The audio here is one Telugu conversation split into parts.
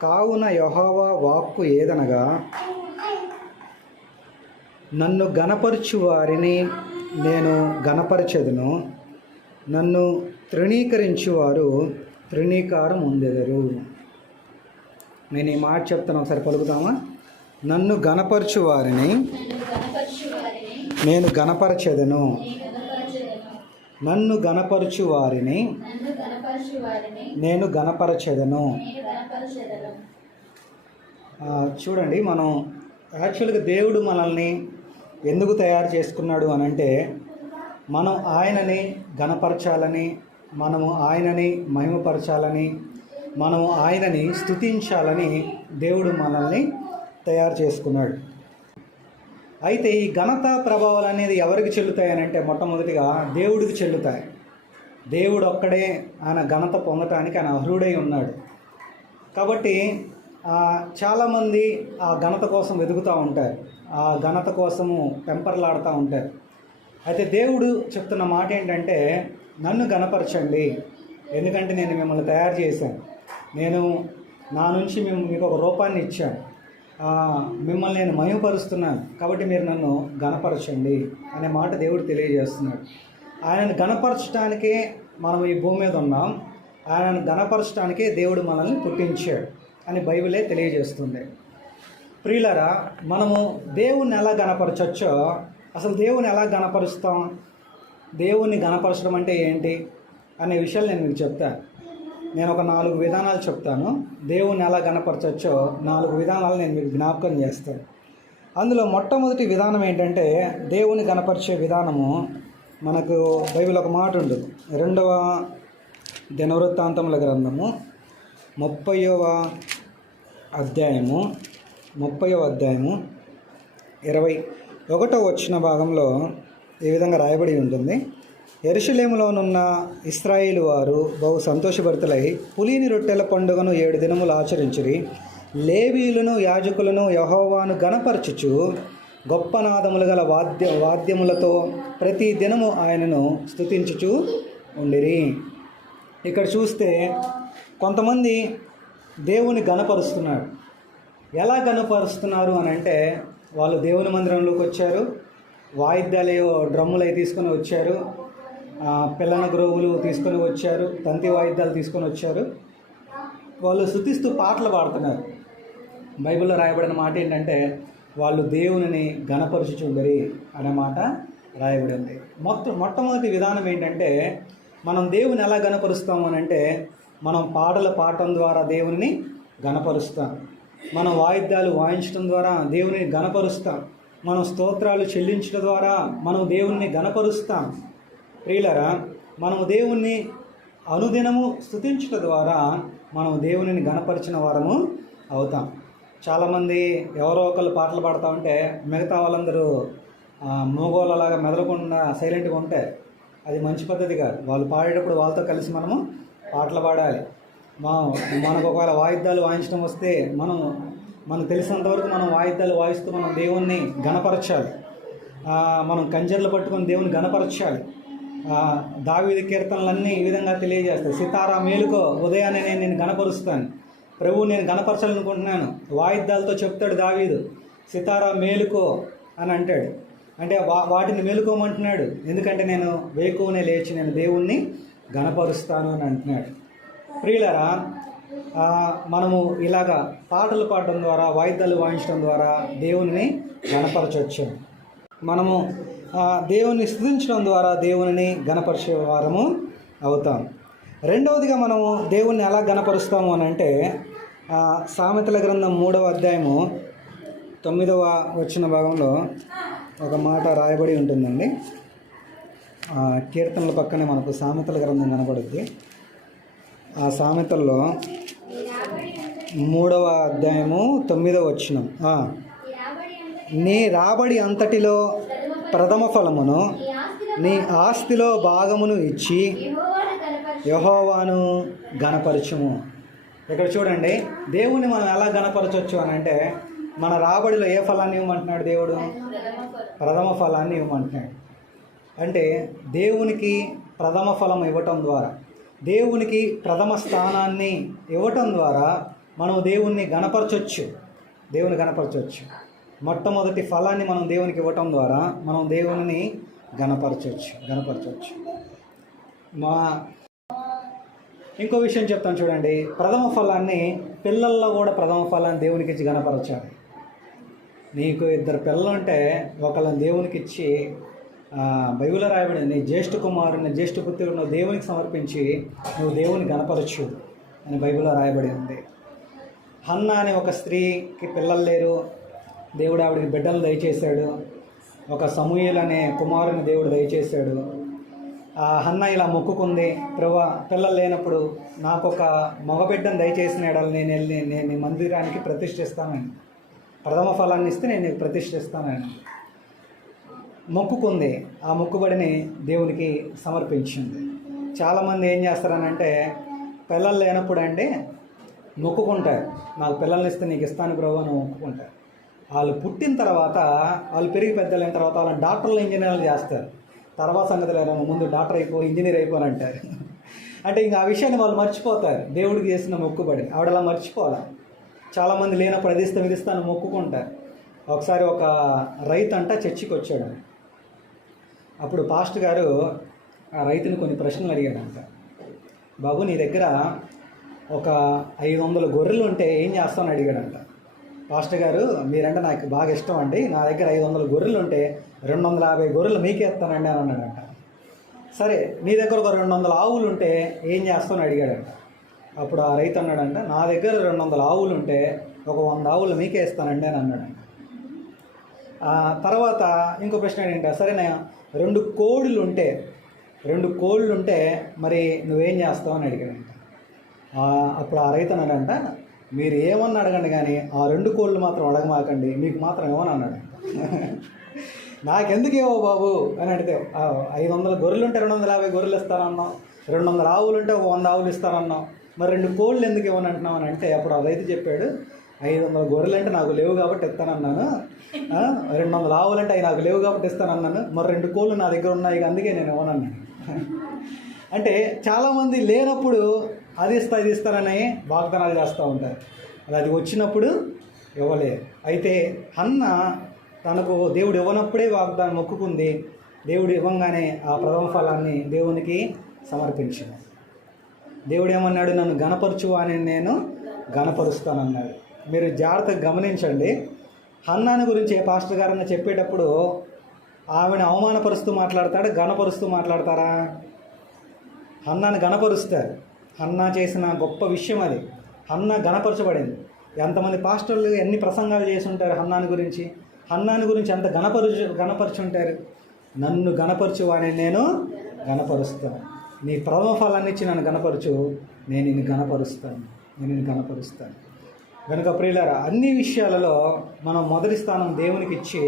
కావున యహోవా వాక్కు ఏదనగా నన్ను గనపరచు వారిని నేను గనపరచెదను నన్ను తృణీకరించువారు తృణీకారం ఉండెదరు నేను ఈ మాట చెప్తాను ఒకసారి పలుకుతామా? నన్ను గనపరచు వారిని గణపరచు వారిని నేను గనపరచెదను గణపరచెదను నన్ను గనపరచు నన్ను గణపరచు వారిని నేను గణపరచెదను చూడండి మనం యాక్చువల్గా దేవుడు మనల్ని ఎందుకు తయారు చేసుకున్నాడు అని అంటే మనం ఆయనని గణపరచాలని మనము ఆయనని మహిమపరచాలని మనము ఆయనని స్తుతించాలని దేవుడు మనల్ని తయారు చేసుకున్నాడు. అయితే ఈ ఘనత ప్రభావాలు అనేది ఎవరికి చెల్లుతాయి అని అంటే మొట్టమొదటిగా దేవుడికి చెల్లుతాయి. దేవుడు ఒక్కడే ఆయన ఘనత పొందటానికి ఆయన అర్హుడై ఉన్నాడు. కాబట్టి చాలామంది ఆ ఘనత కోసం వెతుకుతూ ఉంటారు. ఆ ఘనత కోసము పెంపర్లాడుతూ ఉంటారు. అయితే దేవుడు చెప్తున్న మాట ఏంటంటే నన్ను గణపరచండి ఎందుకంటే నేను మిమ్మల్ని తయారు చేశాను. నేను నా నుంచి మేము మీకు ఒక రూపాన్ని ఇచ్చాను. మిమ్మల్ని నేను మయపరుస్తున్నాను కాబట్టి మీరు నన్ను గణపరచండి అనే మాట దేవుడు తెలియజేస్తున్నాడు. ఆయనను గణపరచడానికే మనం ఈ భూమి మీద ఉన్నాం. ఆయనను గణపరచడానికే దేవుడు మనల్ని పుట్టించాడు అని బైబిలే తెలియజేస్తుంది. ప్రియులరా మనము దేవుణ్ణి ఎలా గణపరచచ్చో అసలు దేవుని ఎలా గణపరుస్తాం దేవుణ్ణి గణపరచడం అంటే ఏంటి అనే విషయాలు నేను మీకు చెప్తాను నేను ఒక నాలుగు విధానాలు చెప్తాను. దేవుణ్ణి ఎలా గణపరచచ్చో నాలుగు విధానాలు నేను మీకు జ్ఞాపకం చేస్తాను. అందులో మొట్టమొదటి విధానం ఏంటంటే దేవుని గణపరిచే విధానము మనకు బైబిల్ ఒక మాట ఉండదు రెండవ దినవృత్తాంతముల గ్రంథము ముప్పైవ అధ్యాయము ముప్పైవ అధ్యాయము ఇరవై ఒకటో వచ్చిన భాగంలో ఈ విధంగా రాయబడి ఉంటుంది. ఎరుషులేములోనున్న ఇస్రాయేల్ వారు బహు సంతోషభరితులై పులిని రొట్టెల పండుగను ఏడు దినములు ఆచరించిరి. లేవీలను యాజకులను యహోవాను గణపరచుచు గొప్ప నాదములు గల వాద్య వాద్యములతో ప్రతి దినము ఆయనను స్థుతించుచు ఉండిరి. ఇక్కడ చూస్తే కొంతమంది దేవుని గణపరుస్తున్నారు ఎలా గణపరుస్తున్నారు అని అంటే వాళ్ళు దేవుని మందిరంలోకి వచ్చారు వాయిద్యాలు డ్రమ్ములు అవి తీసుకొని వచ్చారు పిల్లన గ్రోవులు తీసుకొని వచ్చారు తంతి వాయిద్యాలు తీసుకొని వచ్చారు. వాళ్ళు శుతిస్తూ పాటలు పాడుతున్నారు. బైబిల్లో రాయబడిన మాట ఏంటంటే వాళ్ళు దేవునిని గణపరుచుచుండరి అనే మాట రాయబడి ఉంది మొత్తం మొట్టమొదటి విధానం ఏంటంటే మనం దేవుని ఎలా గణపరుస్తాము అని అంటే మనం పాటలు పాడటం ద్వారా దేవుని గణపరుస్తాం మనం వాయిద్యాలు వాయించడం ద్వారా దేవుని గణపరుస్తాం మనం స్తోత్రాలు చెల్లించడం ద్వారా మనం దేవుణ్ణి గణపరుస్తాం ప్రియులరా మనం దేవుణ్ణి అనుదినము స్థుతించడం ద్వారా మనం దేవునిని గణపరిచిన వారము అవుతాం. చాలామంది ఎవరో ఒకళ్ళు పాటలు పాడుతూ ఉంటే మిగతా వాళ్ళందరూ మూగోళ్ళలాగా మెదలకుండా సైలెంట్గా ఉంటే అది మంచి పద్ధతి కాదు. వాళ్ళు పాడేటప్పుడు వాళ్ళతో కలిసి మనము పాటలు పాడాలి. మా మనకు ఒకవేళ వాయిద్యాలు వాయించడం వస్తే మనం మనకు తెలిసినంతవరకు మనం వాయిద్యాలు వాయిస్తూ మనం దేవుణ్ణి గణపరచాలి మనం కంజర్లు పట్టుకొని దేవుని గణపరచాలి ఆ, కీర్తనలన్నీ ఈ విధంగా తెలియజేస్తాయి. సితారా మేలుకో ఉదయాన్నే నేను నేను గణపరుస్తాను ప్రభు నేను గణపరచాలనుకుంటున్నాను. వాయిద్యాలతో చెప్తాడు దావీదు సితారా మేలుకో అని అంటాడు. అంటే వా వాటిని మేలుకోమంటున్నాడు. ఎందుకంటే నేను వేకువనే లేచి నేను దేవుణ్ణి గణపరుస్తాను అని అంటున్నాడు. ప్రియులరా మనము ఇలాగా పాటలు పాడడం ద్వారా వాయిద్యాలు వాయించడం ద్వారా దేవుని గణపరచవచ్చు మనము దేవుణ్ణి దేవుని స్థుతించడం ద్వారా దేవుని గణపరిచే వారము అవుతాం. రెండవదిగా మనము దేవుణ్ణి ఎలా గణపరుస్తాము అని అంటే ఆ, సామెతల గ్రంథం మూడవ అధ్యాయము తొమ్మిదవ వచ్చిన భాగంలో ఒక మాట రాయబడి ఉంటుందండి. కీర్తనల పక్కనే మనకు సామెతల గ్రంథం కనపడుద్ది. ఆ సామెతల్లో మూడవ అధ్యాయము తొమ్మిదవ వచ్చిన నీ రాబడి అంతటిలో ప్రథమ ఫలమును నీ ఆస్తిలో భాగమును ఇచ్చి యహోవాను గణపరచుము ఇక్కడ చూడండి దేవుణ్ణి మనం ఎలా గణపరచవచ్చు అని అంటే మన రాబడిలో ఏ ఫలాన్ని ఇవ్వమంటున్నాడు దేవుడు? ప్రథమ ఫలాన్ని ఇవ్వమంటున్నాడు. అంటే దేవునికి ప్రథమ ఫలం ఇవ్వటం ద్వారా దేవునికి ప్రథమ స్థానాన్ని ఇవ్వటం ద్వారా మనం దేవుణ్ణి గణపరచొచ్చు దేవుని గణపరచవచ్చు మొట్టమొదటి ఫలాన్ని మనం దేవునికి ఇవ్వటం ద్వారా మనం దేవుని గణపరచవచ్చు గణపరచవచ్చు మా ఇంకో విషయం చెప్తాను చూడండి. ప్రథమ ఫలాన్ని పిల్లల్లో కూడా ప్రథమ ఫలాన్ని దేవునికి ఇచ్చి గణపరచాడు నీకు ఇద్దరు పిల్లలు ఉంటే ఒకళ్ళని దేవునికి ఇచ్చి ఆ, రాయబడి నీ జ్యేష్ఠ కుమారుని జ్యేష్ఠ పుత్రుడు దేవునికి సమర్పించి నువ్వు దేవుని గణపరచు అని బైబిల్లో రాయబడి ఉంది హన్న అనే ఒక స్త్రీకి పిల్లలు లేరు. దేవుడు ఆవిడికి బిడ్డలు దయచేశాడు. ఒక సమూహలు అనే కుమారుని దేవుడు దయచేశాడు. హన్న ఇలా మొక్కుకుంది. ప్రభా పిల్లలు లేనప్పుడు నాకు ఒక మగబిడ్డను దయచేసిన ఎడలు నేను వెళ్ళి నేను నీ మందిరానికి ప్రతిష్ఠిస్తానని. ప్రథమ ఫలాన్ని ఇస్తే నేను నీకు ప్రతిష్ఠిస్తానని మొక్కుకుంది. ఆ మొక్కుబడిని దేవునికి సమర్పించింది. చాలామంది ఏం చేస్తారనంటే పిల్లలు లేనప్పుడు అండి మొక్కుకుంటారు. నాకు పిల్లల్ని ఇస్తే నీకు ఇస్తాను ప్రభు అని మొక్కుకుంటారు. వాళ్ళు పుట్టిన తర్వాత వాళ్ళు పెరిగి పెద్దలైన తర్వాత వాళ్ళని డాక్టర్లు ఇంజనీర్లు చేస్తారు. తర్వాత సంగతి లేదు ముందు డాక్టర్ అయిపో ఇంజనీర్ అయిపోని అంటారు. అంటే ఇంకా ఆ విషయాన్ని వాళ్ళు మర్చిపోతారు. దేవుడికి చేసిన మొక్కుబడి ఆవిడ అలా మర్చిపోవాలి చాలామంది లేనప్పుడు అది ఇస్తాను ఇది ఇస్తాను మొక్కుకుంటారు. ఒకసారి ఒక రైతు అంట చర్చికి వచ్చాడు. అప్పుడు పాస్ట్ గారు ఆ రైతుని కొన్ని ప్రశ్నలు అడిగాడంట. బాబు నీ దగ్గర ఒక ఐదు వందల గొర్రెలు ఉంటే ఏం చేస్తామని అడిగాడంట. పాస్టర్ గారు మీరంటే నాకు బాగా ఇష్టం అండి. నా దగ్గర ఐదు వందల గొర్రెలు ఉంటే రెండు వందల యాభై గొర్రెలు మీకే ఇస్తానండి అని అన్నాడంట. సరే నీ దగ్గర ఒక రెండు వందల ఆవులు ఉంటే ఏం చేస్తామని అడిగాడంట. అప్పుడు ఆ రైతు అన్నాడంట నా దగ్గర రెండు వందల ఆవులు ఉంటే ఒక వంద ఆవులు మీకే ఇస్తానండి అని అన్నాడంట. తర్వాత ఇంకో ప్రశ్న ఏంటంటే సరే నేను రెండు కోళ్ళు ఉంటే రెండు కోళ్ళు ఉంటే మరి నువ్వేం చేస్తావు అని అడిగాడంట. అప్పుడు ఆ రైతు అన్నాడంట మీరు ఏమన్నా అడగండి కానీ ఆ రెండు కోళ్ళు మాత్రం అడగమాకండి. మీకు మాత్రం ఏమని అన్నాడు? నాకెందుకు ఏవో బాబు అని అడిగితే ఐదు వందల గొర్రెలు ఉంటే రెండు వందల యాభై గొర్రెలు ఇస్తానన్నాం రెండు వందల ఆవులు ఉంటే ఒక వంద ఆవులు ఇస్తానన్నాం మరి రెండు కోళ్ళు ఎందుకు ఇవ్వని అంటున్నావు? అని అంటే అప్పుడు ఆ రైతు చెప్పాడు ఐదు వందల గొర్రెలు అంటే నాకు లేవు కాబట్టి ఇస్తానన్నాను. రెండు వందల ఆవులు అంటే అవి నాకు లేవు కాబట్టి ఇస్తానన్నాను. మరి రెండు కోళ్ళు నా దగ్గర ఉన్నాయి అందుకే నేను ఇవ్వనన్నాను అంటే చాలామంది లేనప్పుడు అది ఇస్తా ఇది ఇస్తారని వాగ్దానాలు చేస్తూ ఉంటారు. అది అది వచ్చినప్పుడు ఇవ్వలేదు అయితే అన్న తనకు దేవుడు ఇవ్వనప్పుడే వాగ్దానం మొక్కుకుంది. దేవుడు ఇవ్వంగానే ఆ ప్రథమ ఫలాన్ని దేవునికి సమర్పించింది. దేవుడు ఏమన్నాడు? నన్ను గణపరచు అని నేను గణపరుస్తానన్నాడు మీరు జాగ్రత్తగా గమనించండి. హన్నాని గురించి ఏ పాస్టర్ గారన్న చెప్పేటప్పుడు ఆమెను అవమానపరుస్తూ మాట్లాడతాడు? గణపరుస్తూ మాట్లాడతారా? హన్నాను గణపరుస్తారు అన్న చేసిన గొప్ప విషయం అది. అన్న గణపరచబడింది ఎంతమంది పాస్టర్లు ఎన్ని ప్రసంగాలు చేసి ఉంటారు హన్నాని గురించి? హన్నాని గురించి ఎంత గణపరుచు గణపరుచుంటారు నన్ను గణపరచు అని నేను గణపరుస్తాను నీ ప్రథమ ఫలాన్ని ఇచ్చి నన్ను గణపరచు నేను నిన్ను గణపరుస్తాను నేను నిన్ను గణపరుస్తాను కనుక ప్రియులారా అన్ని విషయాలలో మనం మొదటి స్థానం దేవునికి ఇచ్చి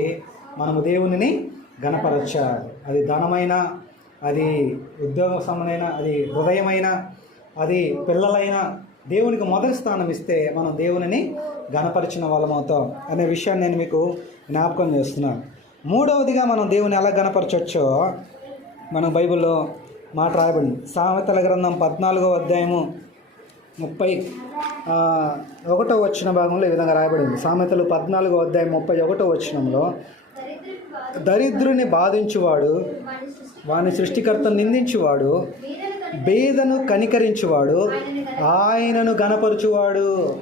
మనము దేవునిని గణపరచాలి అది ధనమైన అది ఉద్యోగ సంబంధమైన అది హృదయమైన అది పిల్లలైన దేవునికి మొదటి స్థానం ఇస్తే మనం దేవునిని గణపరిచిన వాళ్ళమవుతాం అనే విషయాన్ని నేను మీకు జ్ఞాపకం చేస్తున్నాను మూడవదిగా మనం దేవుని ఎలా గణపరచవచ్చో మన బైబిల్లో మాట రాయబడింది. సామెతల గ్రంథం పద్నాలుగో అధ్యాయము ముప్పై ఒకటో వచ్చిన భాగంలో ఈ విధంగా రాయబడింది. సామెతలు పద్నాలుగో అధ్యాయం ముప్పై ఒకటో వచ్చినంలో దరిద్రుని బాధించువాడు వాని సృష్టికర్తను నిందించువాడు బేదను కనికరించువాడు ఆయనను గనపరచువాడు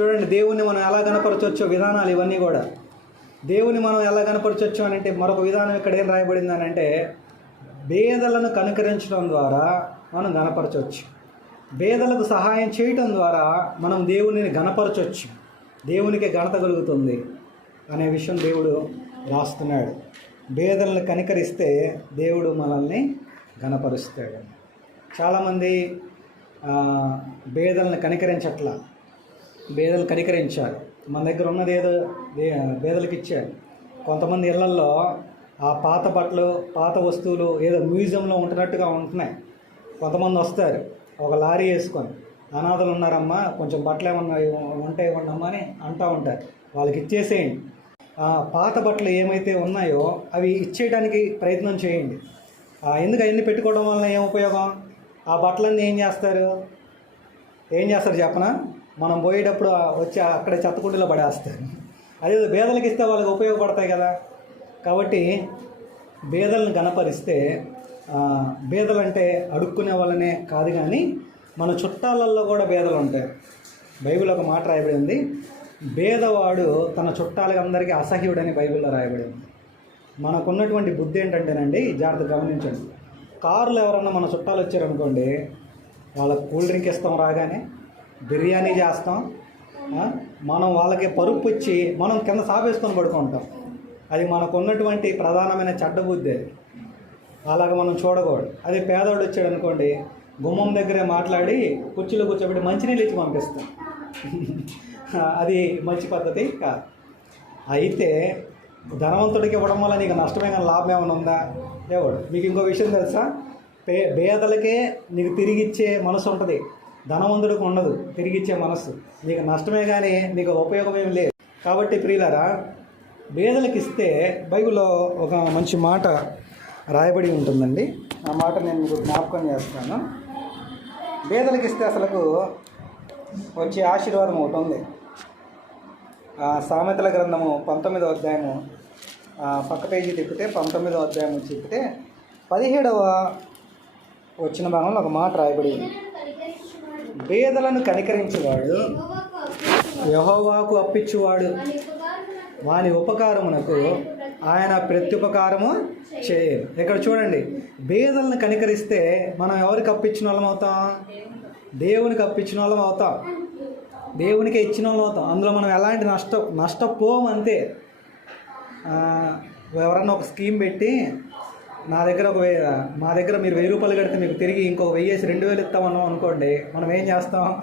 చూడండి దేవుణ్ణి మనం ఎలా గనపరచవచ్చో విధానాలు ఇవన్నీ కూడా. దేవుని మనం ఎలా కనపరచవచ్చు అని అంటే మరొక విధానం ఇక్కడ ఏం రాయబడింది అని అంటే బేదలను కనుకరించడం ద్వారా మనం గనపరచవచ్చు బేదలకు సహాయం చేయటం ద్వారా మనం దేవునిని గనపరచవచ్చు దేవునికి ఘనత కలుగుతుంది అనే విషయం దేవుడు రాస్తున్నాడు. బేదలను కనికరిస్తే దేవుడు మనల్ని గనపరుస్తాడు చాలామంది భేదలను కనికరించట్ల. కనికరించట్లా బేదలు కనికరించారు. మన దగ్గర ఉన్నది ఏదో భేదలకు ఇచ్చారు. కొంతమంది ఇళ్ళల్లో ఆ పాత బట్టలు పాత వస్తువులు ఏదో మ్యూజియంలో ఉంటున్నట్టుగా ఉంటున్నాయి. కొంతమంది వస్తారు ఒక లారీ వేసుకొని. అనాథలు ఉన్నారమ్మా కొంచెం బట్టలు ఏమన్నా ఉంటే ఇవ్వండమ్మా అని అంటూ ఉంటారు. వాళ్ళకి ఇచ్చేసేయండి. ఆ పాత బట్టలు ఏమైతే ఉన్నాయో అవి ఇచ్చేయడానికి ప్రయత్నం చేయండి. ఎందుకు అవన్నీ పెట్టుకోవడం వల్ల ఏం ఉపయోగం? ఆ బట్టలన్నీ ఏం చేస్తారు? ఏం చేస్తారు చెప్పనా? మనం పోయేటప్పుడు వచ్చి అక్కడే చెత్తకుండీలో పడేస్తారు. అదే బేదలకు ఇస్తే వాళ్ళకి ఉపయోగపడతాయి కదా. కాబట్టి బేదలను గణపరిస్తే బేదలంటే అడుక్కునే వాళ్ళనే కాదు కానీ మన చుట్టాలల్లో కూడా బేదలు ఉంటాయి. బైబిల్ ఒక మాట రాయబడి ఉంది బేదవాడు తన చుట్టాలకి అందరికీ అసహ్యుడని బైబిల్లో రాయబడి ఉంది మనకున్నటువంటి బుద్ధి ఏంటంటేనండి జాగ్రత్త గమనించండి. కార్లు ఎవరన్నా మన చుట్టాలు వచ్చారనుకోండి వాళ్ళకి కూల్ డ్రింక్ ఇస్తాం రాగానే బిర్యానీ చేస్తాం మనం వాళ్ళకి పరుపు ఇచ్చి మనం కింద సాపేసుకొని పడుకుంటాం. అది మనకు ఉన్నటువంటి ప్రధానమైన చెడ్డ బుద్ధి అలాగ మనం చూడకూడదు. అదే పేదవాడు వచ్చాడు అనుకోండి గుమ్మం దగ్గరే మాట్లాడి కుర్చీలో కూర్చోబెట్టి మంచినీళ్ళు ఇచ్చి పంపిస్తాం. అది మంచి పద్ధతి కాదు. అయితే ధనవంతుడికి ఇవ్వడం వల్ల నీకు నష్టమే కానీ లాభం ఏమైనా ఉందా? లేవాడు. మీకు ఇంకో విషయం తెలుసా? పే పేదలకే నీకు తిరిగి ఇచ్చే మనసు ఉంటుంది. ధనవంతుడికి ఉండదు తిరిగిచ్చే మనసు. నీకు నష్టమే కానీ నీకు ఉపయోగం ఏమి లేదు. కాబట్టి ప్రియులారా పేదలకు ఇస్తే బైబిల్లో ఒక మంచి మాట రాయబడి ఉంటుందండి. ఆ మాట నేను మీకు జ్ఞాపకం చేస్తాను. పేదలకు ఇస్తే అసలు వచ్చే ఆశీర్వాదం ఒకటి ఉంది. సామెతల గ్రంథము పంతొమ్మిదో అధ్యాయము. పక్క పేజీ తిప్పితే పంతొమ్మిదో అధ్యాయం తిప్పితే పదిహేడవ వచ్చిన భాగంలో ఒక మాట రాయబడి ఉంది పేదలను కనికరించేవాడు యహోవాకు అప్పించువాడు వాని ఉపకారమునకు వాని ఉపకారమునకు ఆయన ప్రత్యుపకారము చేయరు. ఇక్కడ చూడండి బేదలను కనికరిస్తే మనం ఎవరికి అప్పించిన వాళ్ళం అవుతాం? దేవునికి అప్పించిన వాళ్ళం అవుతాం. దేవునికి ఇచ్చిన వాళ్ళం అవుతాం. అందులో మనం ఎలాంటి నష్ట నష్టపోం అంతే. ఎవరన్నా ఒక స్కీమ్ పెట్టి నా దగ్గర ఒక వెయ్యి మా దగ్గర మీరు వెయ్యి రూపాయలు కడితే మీకు తిరిగి ఇంకో వెయ్యేసి రెండు వేలు ఇస్తామన్నాం అనుకోండి మనం ఏం చేస్తాం?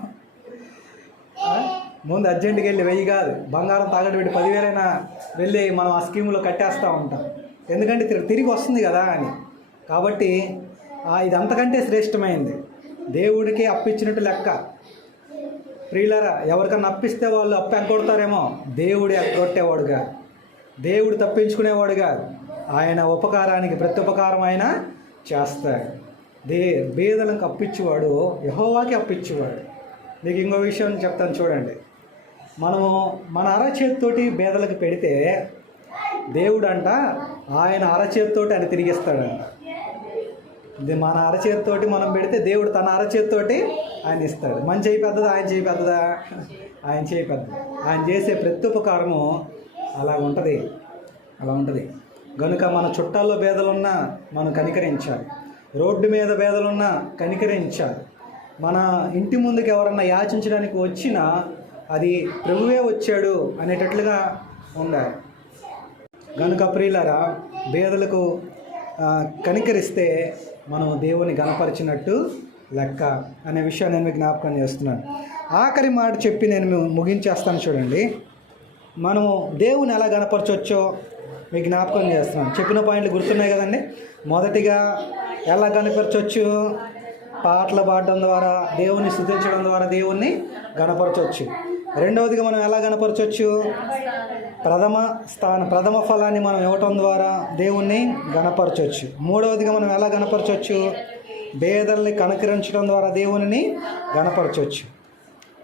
ముందు అర్జెంటుకి వెళ్ళి వెయ్యి కాదు బంగారం తాగట్టు పెట్టి పదివేలైనా వెళ్ళి మనం ఆ స్కీమ్లో కట్టేస్తూ ఉంటాం. ఎందుకంటే తిరిగి తిరిగి వస్తుంది కదా అని. కాబట్టి ఇది అంతకంటే శ్రేష్టమైంది. దేవుడికి అప్పిచ్చినట్టు లెక్క. ప్రియులరా ఎవరికన్నా అప్పిస్తే వాళ్ళు అప్పు ఎగ్గొడతారేమో దేవుడు ఎగ్గొట్టేవాడుగా దేవుడు తప్పించుకునేవాడుగా. ఆయన ఉపకారానికి ప్రత్యుపకారం ఆయన చేస్తాడు. దే బేదలకు అప్పించేవాడు యహోవాకి అప్పించేవాడు మీకు ఇంకో విషయం చెప్తాను చూడండి. మనము మన అరచేతితోటి బేదలకు పెడితే దేవుడు అంట ఆయన అరచేతితోటి అని తిరిగిస్తాడంట. మన అరచేతితోటి మనం పెడితే దేవుడు తన అరచేతితోటి ఆయన ఇస్తాడు. మన చేయి పెద్దదా? ఆయన చేయి పెద్దదా? ఆయన చేయి పెద్దది ఆయన చేసే ప్రతి ఉపకారము అలా ఉంటుంది. అలా ఉంటుంది. కనుక మన చుట్టాల్లో భేదలున్నా మనం కనికరించాలి. రోడ్డు మీద భేదలున్నా కనికరించాలి. మన ఇంటి ముందుకు ఎవరన్నా యాచించడానికి వచ్చినా అది ప్రభువే వచ్చాడు అనేటట్లుగా ఉండాలి. గనుక ప్రియులరా బేదలకు కనికరిస్తే మనం దేవుని గనపరిచినట్టు లెక్క అనే విషయాన్ని నేను మీకు జ్ఞాపకం చేస్తున్నాను. ఆఖరి మాట చెప్పి నేను ముగించేస్తాను చూడండి. మనము దేవుని ఎలా గనపరచవచ్చో మీకు జ్ఞాపకం చేస్తున్నాను. చెప్పిన పాయింట్లు గుర్తున్నాయి కదండి? మొదటిగా ఎలా కనపరచవచ్చు పాటలు పాడడం ద్వారా దేవుని స్థుతించడం ద్వారా దేవుణ్ణి గనపరచవచ్చు రెండవదిగా మనం ఎలా గణపరచవచ్చు ప్రథమ స్థాన ప్రథమ ఫలాన్ని మనం ఇవ్వటం ద్వారా దేవుణ్ణి గణపరచవచ్చు మూడవదిగా మనం ఎలా గణపరచవచ్చు భేదల్ని కనకరించడం ద్వారా దేవునిని గణపరచవచ్చు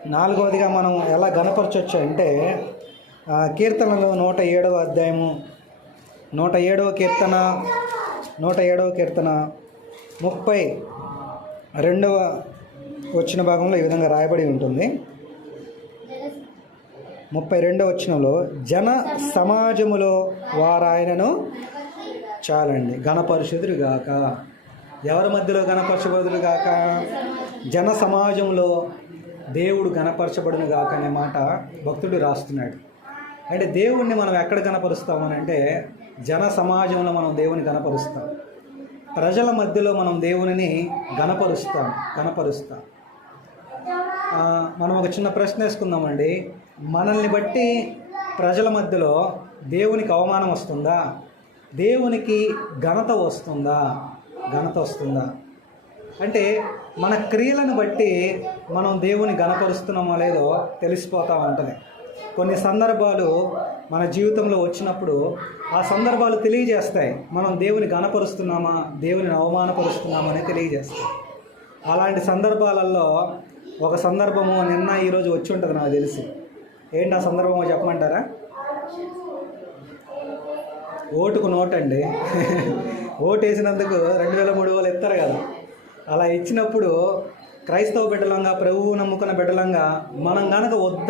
నాలుగవదిగా మనం ఎలా గణపరచవచ్చు అంటే కీర్తనలో కీర్తనలు నూట ఏడవ అధ్యాయము నూట ఏడవ కీర్తన నూట ఏడవ కీర్తన ముప్పై రెండవ వచ్చిన భాగంలో ఈ విధంగా రాయబడి ఉంటుంది. ముప్పై రెండో వచనంలో జన సమాజములో వారాయనను చాలండి. గణపరిశుదురు గాక. ఎవరి మధ్యలో గణపరచబడుదురు గాక? జన సమాజంలో దేవుడు గణపరచబడును గాక అనే మాట భక్తుడు రాస్తున్నాడు. అంటే దేవుణ్ణి మనం ఎక్కడ కనపరుస్తామని అంటే జన సమాజంలో మనం దేవుని గణపరుస్తాం ప్రజల మధ్యలో మనం దేవునిని గణపరుస్తాం గణపరుస్తాం మనం ఒక చిన్న ప్రశ్న వేసుకుందామండి. మనల్ని బట్టి ప్రజల మధ్యలో దేవునికి అవమానం వస్తుందా? దేవునికి ఘనత వస్తుందా? ఘనత వస్తుందా? అంటే మన క్రియలను బట్టి మనం దేవుని ఘనపరుస్తున్నామో లేదో తెలిసిపోతూ ఉంటుంది. కొన్ని సందర్భాలు మన జీవితంలో వచ్చినప్పుడు ఆ సందర్భాలు తెలియజేస్తాయి. మనం దేవుని ఘనపరుస్తున్నామా? దేవుని అవమానపరుస్తున్నామా అని తెలియజేస్తాయి. అలాంటి సందర్భాలలో ఒక సందర్భము నిన్న ఈరోజు వచ్చి ఉంటుంది నాకు తెలిసి. ఏంటి ఆ సందర్భంగా చెప్పమంటారా? ఓటుకు నోట్ అండి ఓటు వేసినందుకు రెండు వేల మూడు వేలు ఇస్తారు కదా. అలా ఇచ్చినప్పుడు క్రైస్తవ బిడ్డలంగా ప్రభువు నమ్ముకున్న బిడ్డలంగా మనం కనుక వద్ద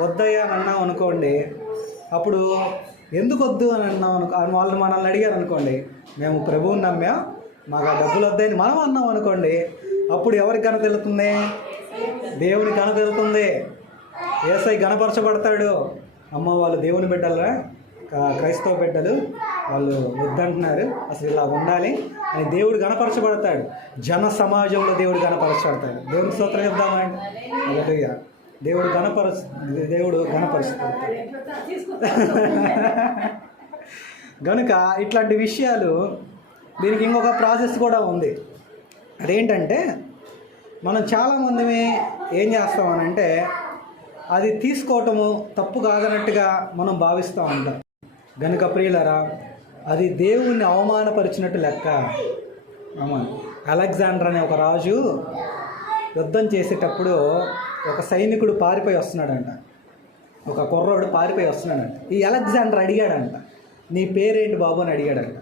వద్దయ్యా అని అన్నాం అనుకోండి అప్పుడు ఎందుకు వద్దు అని అన్నాం అనుకో వాళ్ళని వాళ్ళు మనల్ని అడిగారు అనుకోండి మేము ప్రభువుని నమ్మాం మాకు ఆ డబ్బులు వద్దని మనం అన్నాం అనుకోండి అప్పుడు ఎవరికి ఘనత వెళ్తుంది? దేవుని ఘనత ఏసై గణపరచబడతాడు. అమ్మ వాళ్ళు దేవుని బిడ్డలరా క్రైస్తవ బిడ్డలు వాళ్ళు వద్దంటున్నారు. అసలు ఇలా ఉండాలి అని దేవుడు గణపరచబడతాడు. జన సమాజంలో దేవుడు గణపరచబడతాడు. దేవుని స్తోత్రం చెప్దామండి అలలుయ్య దేవుడు గణపర దేవుడు గణపరుస్తాడు కనుక ఇట్లాంటి విషయాలు దీనికి ఇంకొక ప్రాసెస్ కూడా ఉంది. అదేంటంటే మనం చాలామంది ఏం చేస్తామనంటే అది తీసుకోవటము తప్పు కాదన్నట్టుగా మనం భావిస్తూ ఉంటాం గనుక ప్రియులరా అది దేవుణ్ణి అవమానపరిచినట్టు లెక్క. అలెగ్జాండర్ అనే ఒక రాజు యుద్ధం చేసేటప్పుడు ఒక సైనికుడు పారిపోయి వస్తున్నాడంట. ఒక కుర్రోడు పారిపోయి వస్తున్నాడంట. ఈ అలెగ్జాండర్ అడిగాడంట. నీ పేరేంటి బాబు? అని అడిగాడంట.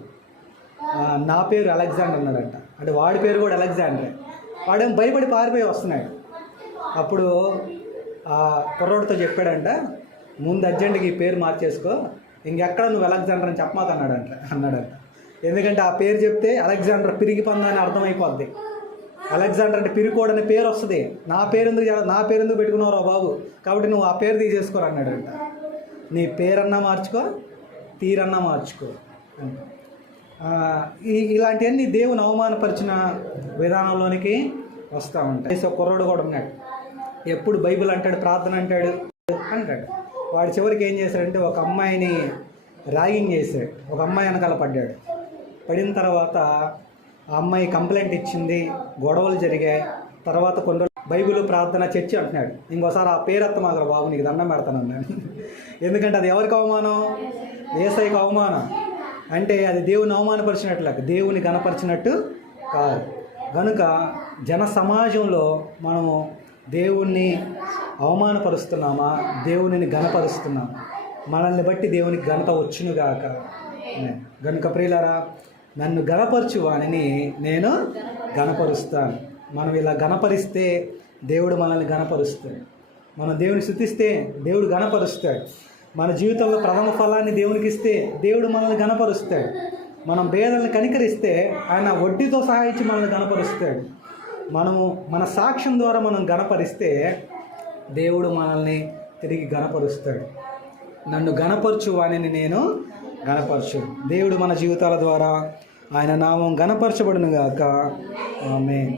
"ఆ, నా పేరు అలెగ్జాండర్ అన్నాడంట. అంటే వాడి పేరు కూడా అలెగ్జాండరే. వాడేం భయపడి పారిపోయి వస్తున్నాడు. అప్పుడు ఆ కుర్రోడితో చెప్పాడంట ముందు అర్జెంటుగా ఈ పేరు మార్చేసుకో ఇంకెక్కడ నువ్వు అలెగ్జాండర్ అని చెప్పమాక అన్నాడంట అన్నాడంట. ఎందుకంటే ఆ పేరు చెప్తే అలెగ్జాండర్ పిరిగి పందా అని అర్థమైపోద్ది. అలెగ్జాండర్ అంటే పిరికోడని పేరు వస్తుంది. నా పేరు ఎందుకు నా పేరు ఎందుకు పెట్టుకున్నావు బాబు? కాబట్టి నువ్వు ఆ పేరు తీసేసుకోరు అన్నాడంట. నీ పేరన్నా మార్చుకో తీరన్నా మార్చుకో ఇలాంటివన్నీ దేవుని అవమానపరిచిన విధానంలోనికి వస్తూ ఉంటాయి. సో కుర్రోడు కూడా ఉన్నాడు. ఎప్పుడు బైబిల్ అంటాడు ప్రార్థన అంటాడు అంటాడు. వాడు చివరికి ఏం చేశాడంటే ఒక అమ్మాయిని ర్యాగింగ్ చేశాడు. ఒక అమ్మాయి వెనకాల పడ్డాడు. పడిన తర్వాత ఆ అమ్మాయి కంప్లైంట్ ఇచ్చింది గొడవలు జరిగాయి. తర్వాత కొన్ని బైబిల్ ప్రార్థన చర్చి అంటున్నాడు. ఇంకోసారి ఆ పేరు ఎత్త మాత్రం బాబు నీకు దండం పెడతాను అన్నాడు. ఎందుకంటే అది ఎవరికి అవమానం? ఏసైకి అవమానం. అంటే అది దేవుని అవమానపరిచినట్లు దేవుని గణపరిచినట్టు కాదు. కనుక జన సమాజంలో మనము దేవుణ్ణి అవమానపరుస్తున్నామా? దేవునిని గణపరుస్తున్నామా మనల్ని బట్టి దేవునికి ఘనత వచ్చునుగాక. గనుక ప్రియులరా నన్ను గణపరచు వానిని నేను గణపరుస్తాను మనం ఇలా గణపరిస్తే దేవుడు మనల్ని గణపరుస్తాడు మనం దేవుని శుద్ధిస్తే దేవుడు గణపరుస్తాడు మన జీవితంలో ప్రథమ ఫలాన్ని దేవునికి ఇస్తే దేవుడు మనల్ని గణపరుస్తాడు మనం భేదాలను కనికరిస్తే ఆయన వడ్డీతో సహాయించి మనల్ని గణపరుస్తాడు మనము మన సాక్ష్యం ద్వారా మనం గణపరిస్తే దేవుడు మనల్ని తిరిగి గణపరుస్తాడు. నన్ను గణపరచు వాణిని నేను గణపరచు. దేవుడు మన జీవితాల ద్వారా ఆయన నామం గణపరచబడును గాక. ఆమె